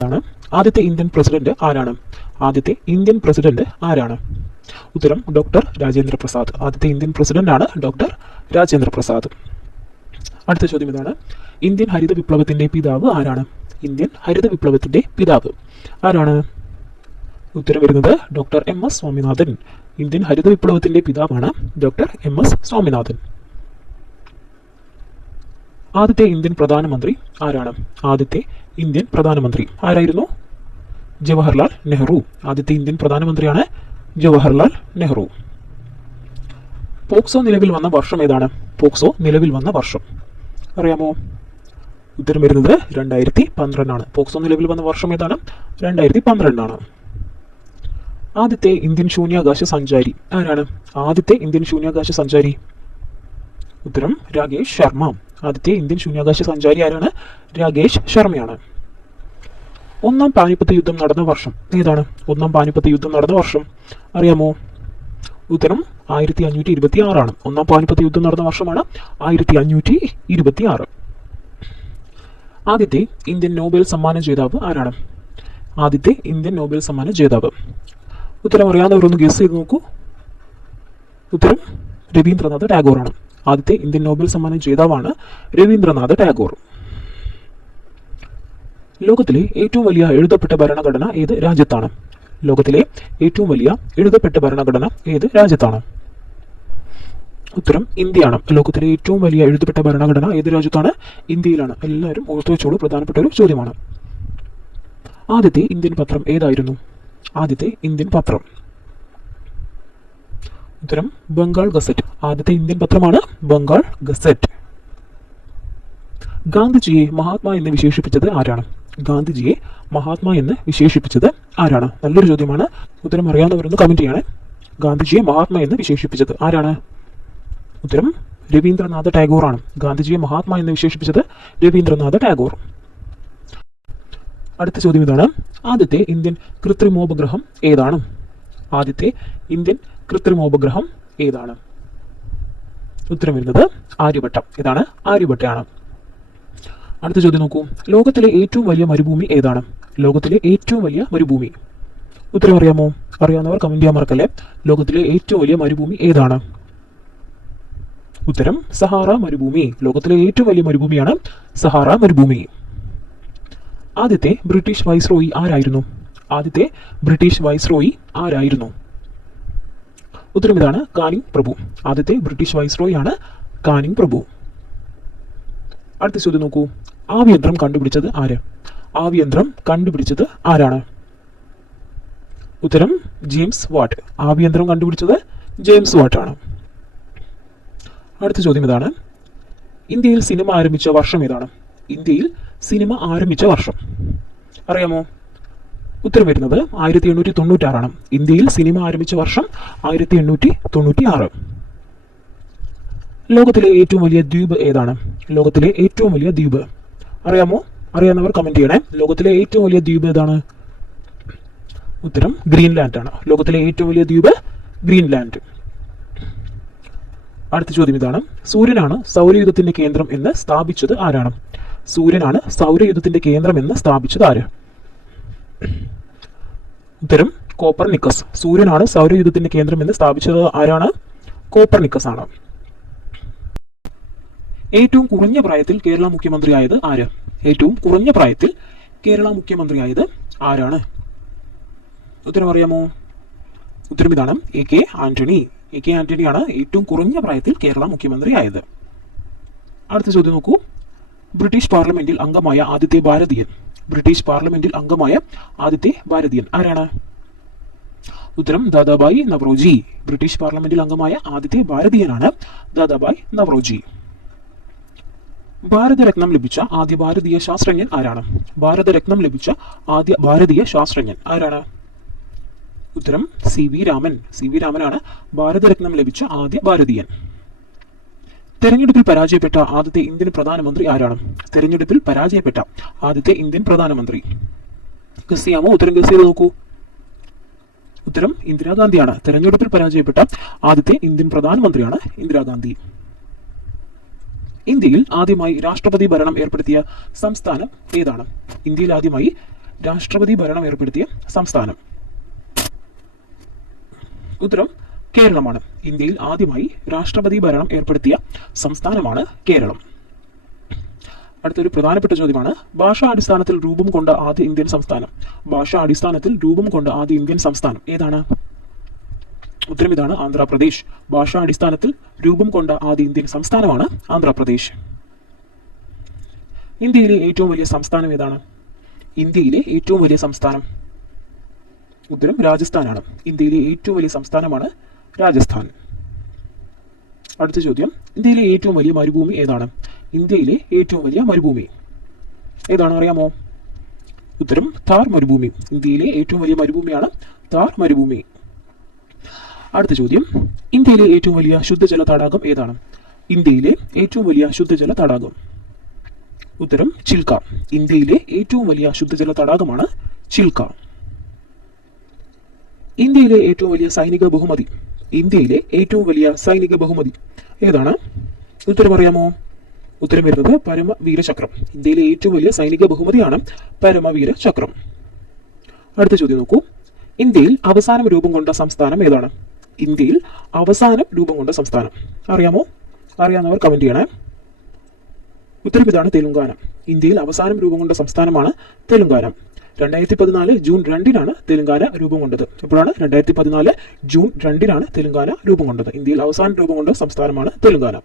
ആണ് ആദ്യത്തെ Indian president ആരാണ്? ആദ്യത്തെ ഇന്ത്യൻ പ്രസിഡന്റ് ആരാണ്? ഉത്തരം ഡോക്ടർ രാജേന്ദ്ര പ്രസാദ്. ആദ്യത്തെ ഇന്ത്യൻ പ്രസിഡന്റ് ആണ് ഡോക്ടർ രാജേന്ദ്ര പ്രസാദ്. അടുത്ത ചോദ്യം ഇതാണ്: ഇന്ത്യൻ ഹരിത വിപ്ലവത്തിന്റെ പിതാവ് ആരാണ്? ഇന്ത്യൻ ഹരിത വിപ്ലവത്തിന്റെ പിതാവ് ആരാണ്? ഉത്തരം വരുന്നത് doctor M S Swaminathan. Indian ഹരിത വിപ്ലവത്തിന്റെ പിതാവാണ് ഡോക്ടർ എം എസ് സ്വാമിനാഥൻ. ആദ്യത്തെ ഇന്ത്യൻ പ്രധാനമന്ത്രി ആരാണ്? ആദ്യത്തെ ഇന്ത്യൻ പ്രധാനമന്ത്രി ആരായിരുന്നു? ജവഹർലാൽ നെഹ്റു. ആദ്യത്തെ ഇന്ത്യൻ പ്രധാനമന്ത്രിയാണ് ജവഹർലാൽ നെഹ്റു. പോക്സോ നിലവിൽ വന്ന വർഷം ഏതാണ്? പോക്സോ നിലവിൽ വന്ന വർഷം അറിയാമോ? ഉത്തരം വരുന്നത് 2012 ആണ്. പോക്സോ നിലവിൽ വന്ന വർഷം ഏതാണ്? 2012 ആണ്. ആദ്യത്തെ ഇന്ത്യൻ ശൂന്യാകാശ സഞ്ചാരി ആരാണ്? ആദ്യത്തെ ഇന്ത്യൻ ശൂന്യാകാശ സഞ്ചാരി ഉത്തരം രാകേഷ് ശർമ്മ. ആദ്യത്തെ ഇന്ത്യൻ ശൂന്യാകാശ സഞ്ചാരി ആരാണ്? രാകേഷ് ശർമ്മയാണ്. ഒന്നാം പാനിപ്പത്ത് യുദ്ധം നടന്ന വർഷം ഏതാണ്? ഒന്നാം പാനിപ്പത്ത് യുദ്ധം നടന്ന വർഷം അറിയാമോ? ഉത്തരം 1526 ആണ്. ഒന്നാം പാനിപ്പത്ത് യുദ്ധം നടന്ന വർഷമാണ് 1526. ആദ്യത്തെ ഇന്ത്യൻ നോബൽ സമ്മാന ജേതാവ് ആരാണ്? ആദ്യത്തെ ഇന്ത്യൻ നോബൽ സമ്മാന ജേതാവ് ഉത്തരം അറിയാവുന്നവരൊന്ന് ഗസ് ചെയ്ത് നോക്കൂ. ഉത്തരം രവീന്ദ്രനാഥ് ടാഗോർ ആണ്. ആദ്യത്തെ ഇന്ത്യൻ നോബൽ സമ്മാന ജേതാവാണ് രവീന്ദ്രനാഥ് ടാഗോർ. ലോകത്തിലെ ഏറ്റവും വലിയ എഴുതപ്പെട്ട ഭരണഘടന ഏത് രാജ്യത്താണ്? ലോകത്തിലെ ഏറ്റവും വലിയ എഴുതപ്പെട്ട ഭരണഘടന ഏത് രാജ്യത്താണ്? ഉത്തരം ഇന്ത്യയാണ്. ലോകത്തിലെ ഏറ്റവും വലിയ എഴുതപ്പെട്ട ഭരണഘടന ഏത് രാജ്യത്താണ്? ഇന്ത്യയിലാണ്. എല്ലാവരും ഓർത്തു വെച്ചോളൂ, പ്രധാനപ്പെട്ട ഒരു ചോദ്യമാണ്. ആദ്യത്തെ ഇന്ത്യൻ പത്രം ഏതായിരുന്നു? ആദ്യത്തെ ഇന്ത്യൻ പത്രം ഉത്തരം ബംഗാൾ ഗസറ്റ്. ആദ്യത്തെ ഇന്ത്യൻ പത്രമാണ് ബംഗാൾ ഗസറ്റ്. ഗാന്ധിജിയെ മഹാത്മാ എന്ന് വിശേഷിപ്പിച്ചത് ആരാണ്? ഗാന്ധിജിയെ മഹാത്മാ എന്ന് വിശേഷിപ്പിച്ചത് ആരാണ്? നല്ലൊരു ചോദ്യമാണ്. ഉത്തരം അറിയാവുന്നവരൊന്ന് കമന്റ് ചെയ്യണേ. ഗാന്ധിജിയെ മഹാത്മാ എന്ന് വിശേഷിപ്പിച്ചത് ആരാണ്? ഉത്തരം രവീന്ദ്രനാഥ് ടാഗോർ ആണ്. ഗാന്ധിജിയെ മഹാത്മാ എന്ന് വിശേഷിപ്പിച്ചത് രവീന്ദ്രനാഥ് ടാഗോർ. അടുത്ത ചോദ്യം ഇതാണ്: ആദ്യത്തെ ഇന്ത്യൻ കൃത്രിമോപഗ്രഹം ഏതാണ്? ആദ്യത്തെ ഇന്ത്യൻ കൃത്രിമോപഗ്രഹം ഏതാണ്? ഉത്തരം വരുന്നത് ആര്യഭട്ടം. ഇതാണ് ആര്യഭട്ടയാണ്. അടുത്ത ചോദ്യം നോക്കൂ. ലോകത്തിലെ ഏറ്റവും വലിയ മരുഭൂമി ഏതാണ്? ലോകത്തിലെ ഏറ്റവും വലിയ മരുഭൂമി ഉത്തരം അറിയാമോ? അറിയാവുന്നവർ കമന്റ് ചെയ്യാൻ മറക്കല്ലേ. ലോകത്തിലെ ഏറ്റവും വലിയ മരുഭൂമി ഏതാണ്? ഉത്തരം സഹാറ മരുഭൂമി. ലോകത്തിലെ ഏറ്റവും വലിയ മരുഭൂമിയാണ് സഹാറ മരുഭൂമി. ആദ്യത്തെ ബ്രിട്ടീഷ് വൈസ്രോയി ആരായിരുന്നു? ആദ്യത്തെ ബ്രിട്ടീഷ് വൈസ്രോയി ആരായിരുന്നു? ഉത്തരം ഇതാണ് കാനിങ് പ്രഭു. ആദ്യത്തെ ബ്രിട്ടീഷ് വൈസ്രോയി ആണ് കാനിങ് പ്രഭു. അടുത്ത ചോദ്യം നോക്കൂ. ആവിയന്ത്രം കണ്ടുപിടിച്ചത് ആര്? ആവിയന്ത്രം കണ്ടുപിടിച്ചത് ആരാണ്? ഉത്തരം ജെയിംസ് വാട്ട്. ആവിയന്ത്രം കണ്ടുപിടിച്ചത് ജെയിംസ് വാട്ട് ആണ്. അടുത്ത ചോദ്യം ഇതാണ്: ഇന്ത്യയിൽ സിനിമ ആരംഭിച്ച വർഷം ഏതാണ്? ഇന്ത്യയിൽ സിനിമ ആരംഭിച്ച വർഷം അറിയാമോ? ഉത്തരം വരുന്നത് 1896 ആണ്. ഇന്ത്യയിൽ സിനിമ ആരംഭിച്ച വർഷം 1896. ലോകത്തിലെ ഏറ്റവും വലിയ ദ്വീപ് ഏതാണ്? ലോകത്തിലെ ഏറ്റവും വലിയ ദ്വീപ് അറിയാമോ? അറിയാവുന്നവർ കമന്റ് ചെയ്യണേ. ലോകത്തിലെ ഏറ്റവും വലിയ ദ്വീപ് ഏതാണ്? ഉത്തരം ഗ്രീൻലാൻഡ് ആണ്. ലോകത്തിലെ ഏറ്റവും വലിയ ദ്വീപ് ഗ്രീൻലാൻഡ്. അടുത്ത ചോദ്യം ഇതാണ്: സൂര്യനാണ് സൗരയൂഥത്തിന്റെ കേന്ദ്രം എന്ന് സ്ഥാപിച്ചത് ആരാണ്? സൂര്യനാണ് സൗരയൂഥത്തിന്റെ കേന്ദ്രം എന്ന് സ്ഥാപിച്ചത് ആര്? ഉത്തരം കോപ്പർനിക്കസ്. സൂര്യനാണ് സൗരയൂഥത്തിന്റെ കേന്ദ്രം എന്ന് സ്ഥാപിച്ചത് ആരാണ്? കോപ്പർനിക്കസ് ആണ്. ഏറ്റവും കുറഞ്ഞ പ്രായത്തിൽ കേരള മുഖ്യമന്ത്രിയായത് ആര്? ഏറ്റവും കുറഞ്ഞ പ്രായത്തിൽ കേരള മുഖ്യമന്ത്രിയായത് ആരാണ്? ഉത്തരം അറിയാമോ? ഉത്തരം ഇതാണ് AK ആന്റണി. AK ആന്റണിയാണ് ഏറ്റവും കുറഞ്ഞ പ്രായത്തിൽ കേരള മുഖ്യമന്ത്രിയായത്. അടുത്ത ചോദ്യം നോക്കൂ. ബ്രിട്ടീഷ് പാർലമെന്റിൽ അംഗമായ ആദ്യത്തെ ഭാരതീയൻ. ബ്രിട്ടീഷ് പാർലമെന്റിൽ അംഗമായ ആദ്യത്തെ ഭാരതീയൻ ആരാണ്? ഉത്തരം ദാദാബായി നവറോജി. ബ്രിട്ടീഷ് പാർലമെന്റിൽ അംഗമായ ആദ്യത്തെ ഭാരതീയനാണ് ദാദാബായി നവറോജി. ഭാരതരത്നം ലഭിച്ച ആദ്യ ഭാരതീയ ശാസ്ത്രജ്ഞൻ ആരാണ്? ഭാരതരത്നം ലഭിച്ച ആദ്യ ഭാരതീയ ശാസ്ത്രജ്ഞൻ ആരാണ്? ഉത്തരം CV രാമൻ. CV രാമനാണ് ഭാരതരത്നം ലഭിച്ച ആദ്യ ഭാരതീയൻ. തെരഞ്ഞെടുപ്പിൽ പരാജയപ്പെട്ട ആദ്യത്തെ ഇന്ത്യൻ പ്രധാനമന്ത്രി ആരാണ്? തെരഞ്ഞെടുപ്പിൽ പരാജയപ്പെട്ട ആദ്യത്തെ ഇന്ത്യൻ പ്രധാനമന്ത്രി ഗസ് ചെയ്യാമോ? ഉത്തരം ഗസ് ചെയ്ത് നോക്കൂ. ഉത്തരം ഇന്ദിരാഗാന്ധിയാണ്. തെരഞ്ഞെടുപ്പിൽ പരാജയപ്പെട്ട ആദ്യത്തെ ഇന്ത്യൻ പ്രധാനമന്ത്രിയാണ് ഇന്ദിരാഗാന്ധി. ഇന്ത്യയിൽ ആദ്യമായി രാഷ്ട്രപതി ഭരണം ഏർപ്പെടുത്തിയ സംസ്ഥാനം ഏതാണ്? ഇന്ത്യയിൽ ആദ്യമായി രാഷ്ട്രപതി ഭരണം ഏർപ്പെടുത്തിയ സംസ്ഥാനം? ഉത്തരം കേരളമാണ്. ഇന്ത്യയിൽ ആദ്യമായി രാഷ്ട്രപതി ഭരണം ഏർപ്പെടുത്തിയ സംസ്ഥാനമാണ് കേരളം. അടുത്തൊരു പ്രധാനപ്പെട്ട ചോദ്യമാണ്, ഭാഷാടിസ്ഥാനത്തിൽ രൂപം കൊണ്ട ആദ്യ ഇന്ത്യൻ സംസ്ഥാനം. ഭാഷാടിസ്ഥാനത്തിൽ രൂപം കൊണ്ട ആദ്യ ഇന്ത്യൻ സംസ്ഥാനം ഏതാണ്? ഉത്തരം ഇതാണ്, ആന്ധ്രാപ്രദേശ്. ഭാഷാടിസ്ഥാനത്തിൽ രൂപം കൊണ്ട ആദ്യ ഇന്ത്യൻ സംസ്ഥാനമാണ് ആന്ധ്രാപ്രദേശ്. ഇന്ത്യയിലെ ഏറ്റവും വലിയ സംസ്ഥാനം ഏതാണ്? ഇന്ത്യയിലെ ഏറ്റവും വലിയ സംസ്ഥാനം? ഉത്തരം രാജസ്ഥാനാണ്. ഇന്ത്യയിലെ ഏറ്റവും വലിയ സംസ്ഥാനമാണ് രാജസ്ഥാൻ. അടുത്ത ചോദ്യം, ഇന്ത്യയിലെ ഏറ്റവും വലിയ മരുഭൂമി ഏതാണ്? ഇന്ത്യയിലെ ഏറ്റവും വലിയ മരുഭൂമി ഏതാണ്, അറിയാമോ? ഉത്തരം താർ മരുഭൂമി. ഇന്ത്യയിലെ ഏറ്റവും വലിയ മരുഭൂമിയാണ് താർ മരുഭൂമി. അടുത്ത ചോദ്യം, ഇന്ത്യയിലെ ഏറ്റവും വലിയ ശുദ്ധജല തടാകം ഏതാണ്? ഇന്ത്യയിലെ ഏറ്റവും വലിയ ശുദ്ധജല തടാകം? ഉത്തരം ചിൽക്ക. ഇന്ത്യയിലെ ഏറ്റവും വലിയ ശുദ്ധജല തടാകമാണ് ചിൽക്ക. ഇന്ത്യയിലെ ഏറ്റവും വലിയ സൈനിക ബഹുമതി? ഇന്ത്യയിലെ ഏറ്റവും വലിയ സൈനിക ബഹുമതി ഏതാണ്? ഉത്തരം അറിയാമോ? ഉത്തരം വരുന്നത് പരമവീര ചക്രം. ഇന്ത്യയിലെ ഏറ്റവും വലിയ സൈനിക ബഹുമതിയാണ് പരമവീര ചക്രം. അടുത്ത ചോദ്യം നോക്കൂ, ഇന്ത്യയിൽ അവസാനം രൂപം കൊണ്ട സംസ്ഥാനം ഏതാണ്? ഇന്ത്യയിൽ അവസാനം രൂപം കൊണ്ട സംസ്ഥാനം അറിയാമോ? അറിയാവുന്നവർ കമന്റ് ചെയ്യണേ. ഉത്തരം ഇതാണ്, തെലുങ്കാന. ഇന്ത്യയിൽ അവസാനം രൂപം കൊണ്ട സംസ്ഥാനമാണ് തെലുങ്കാന. 2014 ജൂൺ 2-നാണ് തെലുങ്കാന രൂപം കൊണ്ടത്. എപ്പോഴാണ്? 2014 ജൂൺ 2-നാണ് തെലുങ്കാന രൂപം കൊണ്ടത്. ഇന്ത്യയിൽ അവസാനം രൂപം കൊണ്ട സംസ്ഥാനമാണ് തെലുങ്കാന.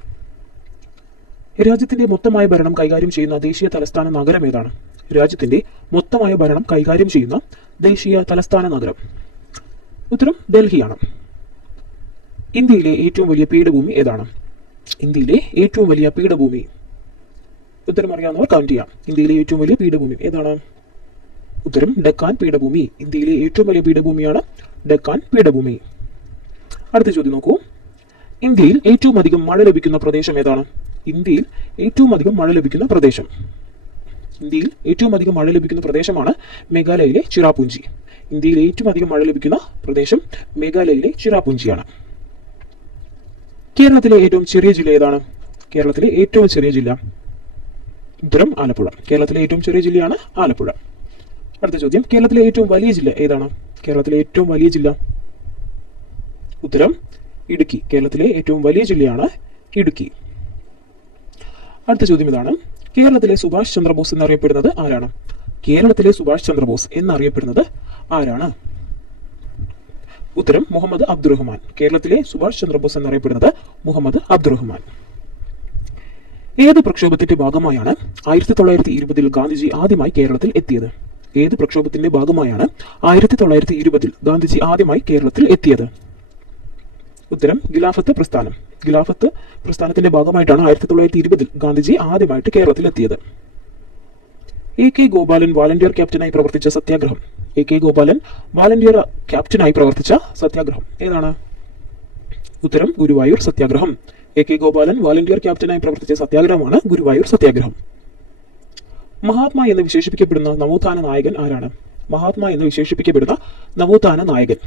രാജ്യത്തിന്റെ മൊത്തമായ ഭരണം കൈകാര്യം ചെയ്യുന്ന ദേശീയ തലസ്ഥാന നഗരം ഏതാണ്? രാജ്യത്തിന്റെ മൊത്തമായ ഭരണം കൈകാര്യം ചെയ്യുന്ന ദേശീയ തലസ്ഥാന നഗരം? ഉത്തരം ഡൽഹിയാണ്. ഇന്ത്യയിലെ ഏറ്റവും വലിയ പീഠഭൂമി ഏതാണ്? ഇന്ത്യയിലെ ഏറ്റവും വലിയ പീഠഭൂമി? ഉത്തരം അറിയാവുന്നവർ കമന്റ് ചെയ്യാം. ഇന്ത്യയിലെ ഏറ്റവും വലിയ പീഠഭൂമി ഏതാണ്? ഉത്തരം ഡെക്കാൻ പീഠഭൂമി. ഇന്ത്യയിലെ ഏറ്റവും വലിയ പീഠഭൂമിയാണ് ഡെക്കാൻ പീഠഭൂമി. അടുത്ത ചോദ്യം നോക്കൂ, ഇന്ത്യയിൽ ഏറ്റവും അധികം മഴ ലഭിക്കുന്ന പ്രദേശം ഏതാണ്? ഇന്ത്യയിൽ ഏറ്റവും അധികം മഴ ലഭിക്കുന്ന പ്രദേശം? ഇന്ത്യയിൽ ഏറ്റവും അധികം മഴ ലഭിക്കുന്ന പ്രദേശമാണ് മേഘാലയയിലെ ചിറാപുഞ്ചി. ഇന്ത്യയിൽ ഏറ്റവും അധികം മഴ ലഭിക്കുന്ന പ്രദേശം മേഘാലയയിലെ ചിറാപുഞ്ചിയാണ്. കേരളത്തിലെ ഏറ്റവും ചെറിയ ജില്ല ഏതാണ്? കേരളത്തിലെ ഏറ്റവും ചെറിയ ജില്ല? ഉത്തരം ആലപ്പുഴ. കേരളത്തിലെ ഏറ്റവും ചെറിയ ജില്ലയാണ് ആലപ്പുഴ. അടുത്ത ചോദ്യം, കേരളത്തിലെ ഏറ്റവും വലിയ ജില്ല ഏതാണ്? കേരളത്തിലെ ഏറ്റവും വലിയ ജില്ല? ഉത്തരം ഇടുക്കി. കേരളത്തിലെ ഏറ്റവും വലിയ ജില്ലയാണ് ഇടുക്കി. അടുത്ത ചോദ്യം ഇതാണ്, കേരളത്തിലെ സുഭാഷ് ചന്ദ്രബോസ് എന്നറിയപ്പെടുന്നത് ആരാണ്? കേരളത്തിലെ സുഭാഷ് ചന്ദ്രബോസ് എന്നറിയപ്പെടുന്നത് ആരാണ്? ഉത്തരം മുഹമ്മദ് അബ്ദുറഹ്മാൻ. കേരളത്തിലെ സുഭാഷ് ചന്ദ്രബോസ് എന്നറിയപ്പെടുന്നത് മുഹമ്മദ് അബ്ദുറഹ്മാൻ. ഏത് പ്രക്ഷോഭത്തിന്റെ ഭാഗമായാണ് 1920 ഗാന്ധിജി ആദ്യമായി കേരളത്തിൽ എത്തിയത്? ഏത് പ്രക്ഷോഭത്തിന്റെ ഭാഗമായാണ് 1920 ഗാന്ധിജി ആദ്യമായി കേരളത്തിൽ എത്തിയത്? ഉത്തരം ഖിലാഫത്ത് പ്രസ്ഥാനം. ഖിലാഫത്ത് പ്രസ്ഥാനത്തിന്റെ ഭാഗമായിട്ടാണ് 1920 ഗാന്ധിജി ആദ്യമായിട്ട് കേരളത്തിൽ എത്തിയത്. എ കെ ഗോപാലൻ വാലണ്ടിയർ ക്യാപ്റ്റനായി പ്രവർത്തിച്ച സത്യാഗ്രഹം? എ കെ ഗോപാലൻ വാലണ്ടിയർ ക്യാപ്റ്റനായി പ്രവർത്തിച്ച സത്യാഗ്രഹം ഏതാണ്? ഉത്തരം ഗുരുവായൂർ സത്യാഗ്രഹം. എ കെ ഗോപാലൻ വാലണ്ടിയർ ക്യാപ്റ്റനായി പ്രവർത്തിച്ച സത്യാഗ്രഹമാണ് ഗുരുവായൂർ സത്യാഗ്രഹം. മഹാത്മാ എന്ന് വിശേഷിപ്പിക്കപ്പെടുന്ന നവോത്ഥാന നായകൻ ആരാണ്? മഹാത്മാ എന്ന് വിശേഷിപ്പിക്കപ്പെടുന്ന നവോത്ഥാന നായകൻ?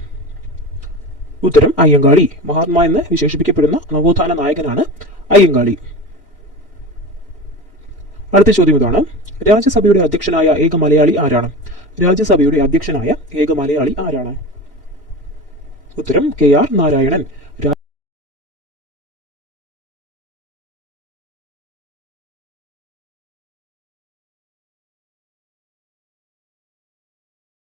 ഉത്തരം അയ്യങ്കാളി. മഹാത്മാ എന്ന് വിശേഷിപ്പിക്കപ്പെടുന്ന നവോത്ഥാന നായകനാണ് അയ്യങ്കാളി. അടുത്ത ചോദ്യം ഇതാണ്, രാജ്യസഭയുടെ അധ്യക്ഷനായ ഏക മലയാളി ആരാണ്? രാജ്യസഭയുടെ അധ്യക്ഷനായ ഏക മലയാളി ആരാണ്? ഉത്തരം കെ ആർ നാരായണൻ.